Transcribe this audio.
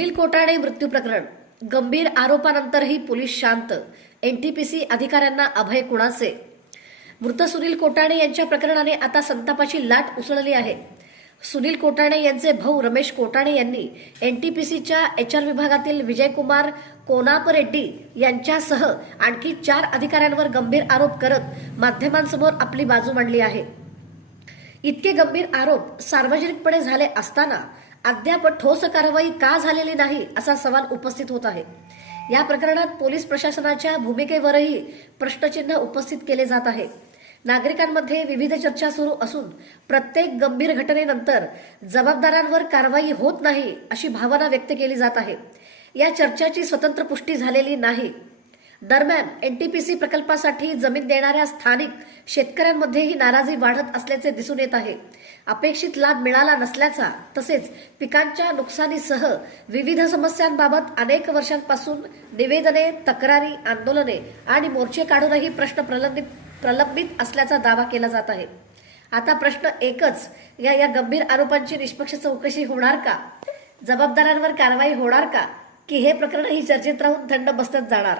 सुनील कोटाणे मृत्यू प्रकरण गंभीर आरोपानंतरही पोलीस शांत, एनटीपीसी अधिकाऱ्यांना अभय कुणाचे? मृत सुनील कोटाणे यांच्या प्रकरणाने आता संतापाची लाट उसळली आहे. सुनील कोटाणे यांचे भाऊ रमेश कोटाणे यांनी एनटीपीसीच्या एचआर विभागातील विजयकुमार कोनापरेड्डी यांच्यासह आणखी 4 अधिकाऱ्यांवर गंभीर आरोप करत माध्यमांसमोर आपली बाजू मांडली आहे. इतके गंभीर आरोप सार्वजनिकपणे झाले असताना अद्याप ठोस कारवाई का झालेली नाही असा सवाल उपस्थित होत आहे. या प्रकरणात पोलीस प्रशासनाच्या भूमिकेवरही प्रश्नचिन्ह उपस्थित केले जात आहे. नागरिकांमध्ये विविध चर्चा सुरू असून प्रत्येक गंभीर घटनेनंतर जबाबदारांवर कारवाई होत नाही अशी भावना व्यक्त केली जात आहे. या चर्चाची स्वतंत्र पुष्टी झालेली नाही. दरम्यान एनटीपीसी प्रकल्पासाठी जमीन देणाऱ्या स्थानिक शेतकऱ्यांमध्येही नाराजी वाढत असल्याचे दिसून येत आहे. अपेक्षित लाभ मिळाला नसल्याचा तसेच पिकांच्या नुकसानीसह विविध समस्यांबाबत अनेक वर्षांपासून निवेदने, तक्रारी, आंदोलने आणि मोर्चे काढूनही प्रश्न प्रलंबित असल्याचा दावा केला जात आहे. आता प्रश्न एकच, या गंभीर आरोपांची निष्पक्ष चौकशी होणार का? जबाबदारांवर कारवाई होणार का? की हे प्रकरण ही चर्चेत राहून थंड बसत जाणार?